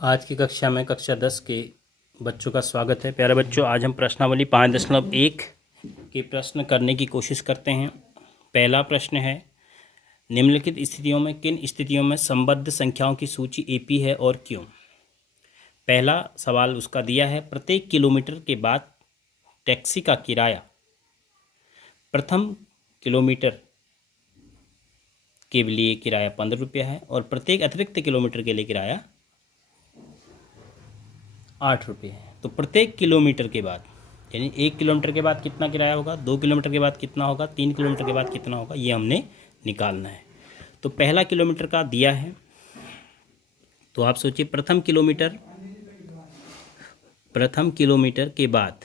आज की कक्षा में कक्षा 10 के बच्चों का स्वागत है। प्यारे बच्चों, आज हम प्रश्नावली 5.1 के प्रश्न करने की कोशिश करते हैं। पहला प्रश्न है, निम्नलिखित स्थितियों में किन स्थितियों में संबद्ध संख्याओं की सूची एपी है और क्यों। पहला सवाल उसका दिया है, प्रत्येक किलोमीटर के बाद टैक्सी का किराया प्रथम किलोमीटर के लिए किराया 15 रुपया है और प्रत्येक अतिरिक्त किलोमीटर के लिए किराया 8 रुपये है। तो प्रत्येक किलोमीटर के बाद यानी 1 किलोमीटर के बाद कितना किराया होगा, 2 किलोमीटर के बाद कितना होगा, 3 किलोमीटर के बाद कितना होगा, ये हमने निकालना है। तो पहला किलोमीटर का दिया है, तो आप सोचिए प्रथम किलोमीटर के बाद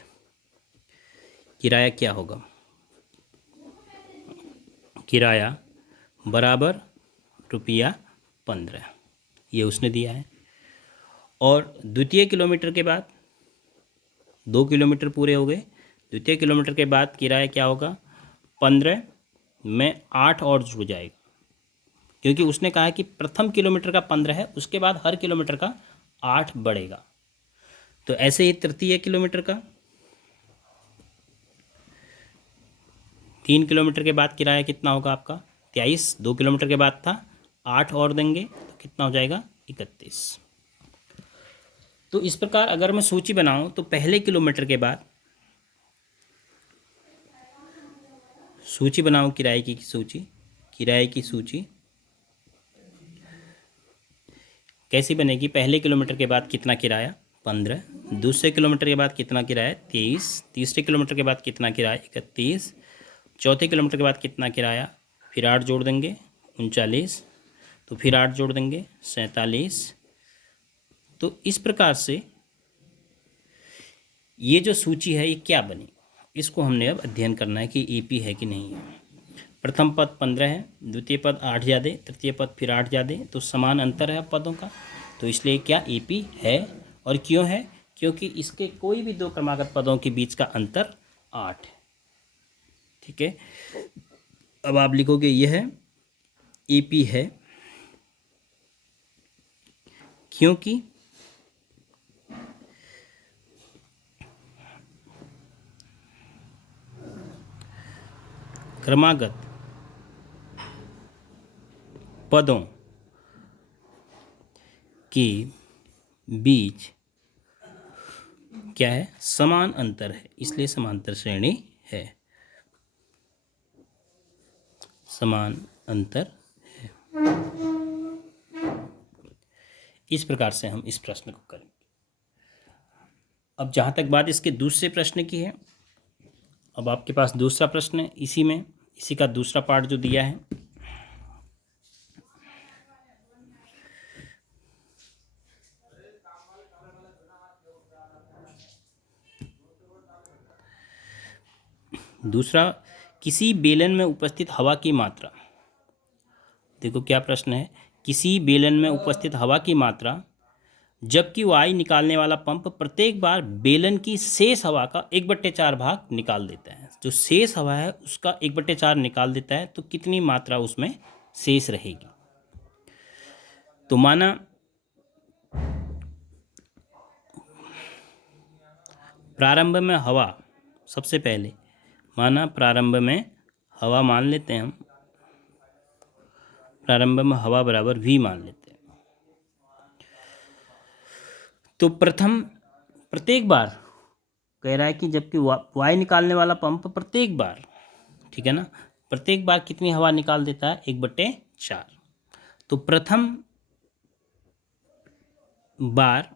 किराया क्या होगा। किराया बराबर रुपया 15, ये उसने दिया है। और द्वितीय किलोमीटर के बाद 2 किलोमीटर पूरे हो गए, द्वितीय किलोमीटर के बाद किराया क्या होगा, 15 में 8 और जुड़ जाएगा, क्योंकि उसने कहा है कि प्रथम किलोमीटर का 15 है, उसके बाद हर किलोमीटर का 8 बढ़ेगा। तो ऐसे ही तृतीय किलोमीटर का 3 किलोमीटर के बाद किराया कितना होगा आपका 23, 2 किलोमीटर के बाद था, 8 और देंगे तो कितना हो जाएगा 31। तो इस प्रकार अगर मैं सूची बनाऊं तो पहले किलोमीटर के बाद सूची बनाऊं, किराए की सूची कैसी बनेगी। पहले किलोमीटर के बाद कितना किराया 15, दूसरे किलोमीटर के बाद कितना किराया 23, तीसरे किलोमीटर के बाद कितना किराया 31, चौथे किलोमीटर के बाद कितना किराया, फिर 8 जोड़ देंगे 39, तो फिर 8 जोड़ देंगे 47। तो इस प्रकार से ये जो सूची है ये क्या बनी, इसको हमने अब अध्ययन करना है कि एपी है कि नहीं है। प्रथम पद 15 है, द्वितीय पद 8 ज़्यादा, तृतीय पद फिर 8 ज़्यादा, तो समान अंतर है पदों का, तो इसलिए क्या एपी है। और क्यों है, क्योंकि इसके कोई भी दो क्रमागत पदों के बीच का अंतर 8 है। ठीक है, अब आप लिखोगे यह एपी है क्योंकि क्रमागत पदों के बीच क्या है, समान अंतर है, इसलिए समांतर श्रेणी है, समान अंतर है। इस प्रकार से हम इस प्रश्न को करेंगे। अब जहाँ तक बात इसके दूसरे प्रश्न की है, अब आपके पास दूसरा प्रश्न है, इसी का दूसरा पार्ट जो दिया है। दूसरा, किसी बेलन में उपस्थित हवा की मात्रा, देखो क्या प्रश्न है, किसी बेलन में उपस्थित हवा की मात्रा जबकि वायु निकालने वाला पंप प्रत्येक बार बेलन की शेष हवा का 1/4 भाग निकाल देता है। जो शेष हवा है उसका 1/4 निकाल देता है, तो कितनी मात्रा उसमें शेष रहेगी। तो माना प्रारंभ में हवा, सबसे पहले माना प्रारंभ में हवा मान लेते हैं हम, प्रारंभ में हवा बराबर v मान लेते हैं। तो प्रत्येक बार कह रहा है कि जबकि वायु निकालने वाला पंप प्रत्येक बार, ठीक है ना, प्रत्येक बार कितनी हवा निकाल देता है 1/4। तो प्रथम बार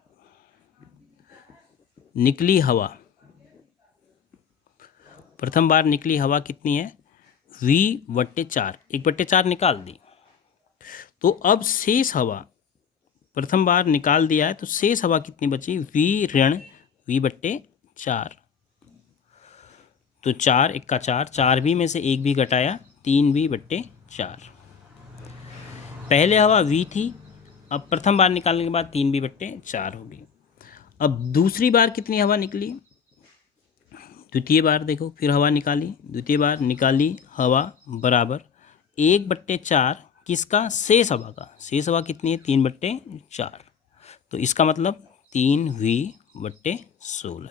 निकली हवा कितनी है v/4, 1/4 निकाल दी। तो अब शेष हवा, प्रथम बार निकाल दिया है तो शेष हवा कितनी बची, v/4। तो 4 × 4, 4 भी में से 1 भी घटाया, 3v/4। पहले हवा v थी, अब प्रथम बार निकालने के बाद 3v/4 होगी। अब दूसरी बार कितनी हवा निकली, द्वितीय बार देखो, फिर हवा निकाली, द्वितीय बार निकाली हवा बराबर 1/4 किसका, शेष हवा का, शेष हवा कितनी है 3/4। तो इसका मतलब 3v/16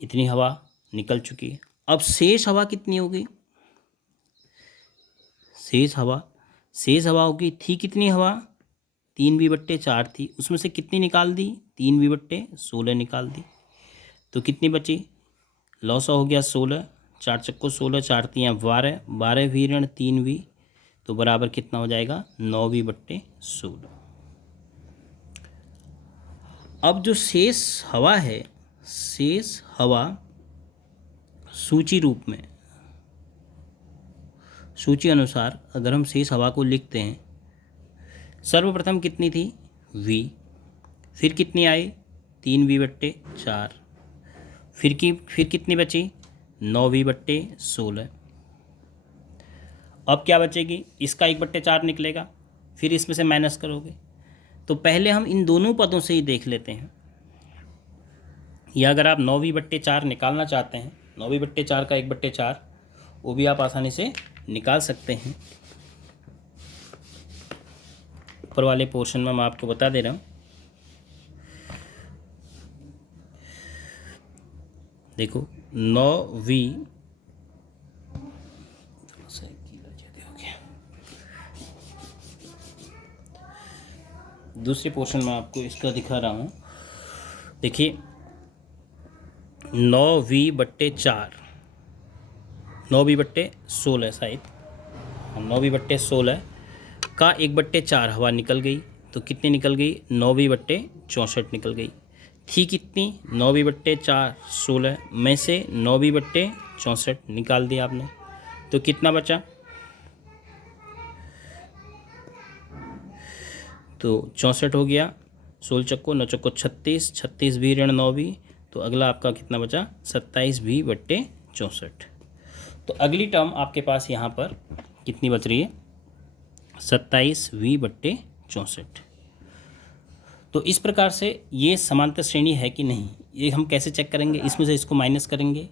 इतनी हवा निकल चुकी है। अब शेष हवा कितनी होगी? शेष हवा होगी थी कितनी हवा? 3v/4 थी, उसमें से कितनी निकाल दी? 3v/16 निकाल दी। तो कितनी बची? लॉस हो गया 16, 4 चक्को 16, 4 तियाँ 12, 12v ऋण 3v, तो बराबर कितना हो जाएगा? 9v/16। अब जो शेष हवा है, शेष हवा सूची रूप में, सूची अनुसार अगर हम शेष हवा को लिखते हैं, सर्वप्रथम कितनी थी? v, फिर कितनी आई? 3v/4, फिर कितनी बची? 9v/16। अब क्या बचेगी? इसका 1/4 निकलेगा, फिर इसमें से माइनस करोगे। तो पहले हम इन दोनों पदों से ही देख लेते हैं, या अगर आप 9v/4 निकालना चाहते हैं, 9v/4 का 1/4 वो भी आप आसानी से निकाल सकते हैं। ऊपर वाले पोर्शन में मैं आपको बता दे रहा हूँ। देखो 9v, दूसरे पोर्शन में आपको इसका दिखा रहा हूँ। देखिए 9v/4, 9v/16 शायद, 9v/16 का 1/4 हवा निकल गई, तो कितनी निकल गई? 9v/64 निकल गई। थी कितनी? 9v/4 16 में से 9v/64 निकाल दिया आपने, तो कितना बचा? तो 64 हो गया, 16 चक्को 9 चक्को 36, 36v ऋण 9v, तो अगला आपका कितना बचा? 27v/64। तो अगली टर्म आपके पास यहाँ पर कितनी बच रही है? 27v/64। तो इस प्रकार से ये समांतर श्रेणी है कि नहीं, ये हम कैसे चेक करेंगे? इसमें से इसको माइनस करेंगे,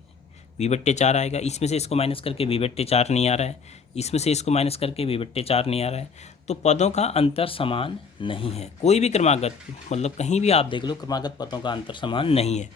v/4 आएगा, इसमें से इसको माइनस करके v/4 नहीं आ रहा है, इसमें से इसको माइनस करके v/4 नहीं आ रहा है, तो पदों का अंतर समान नहीं है। कोई भी क्रमागत, मतलब कहीं भी आप देख लो, क्रमागत पदों का अंतर समान नहीं है।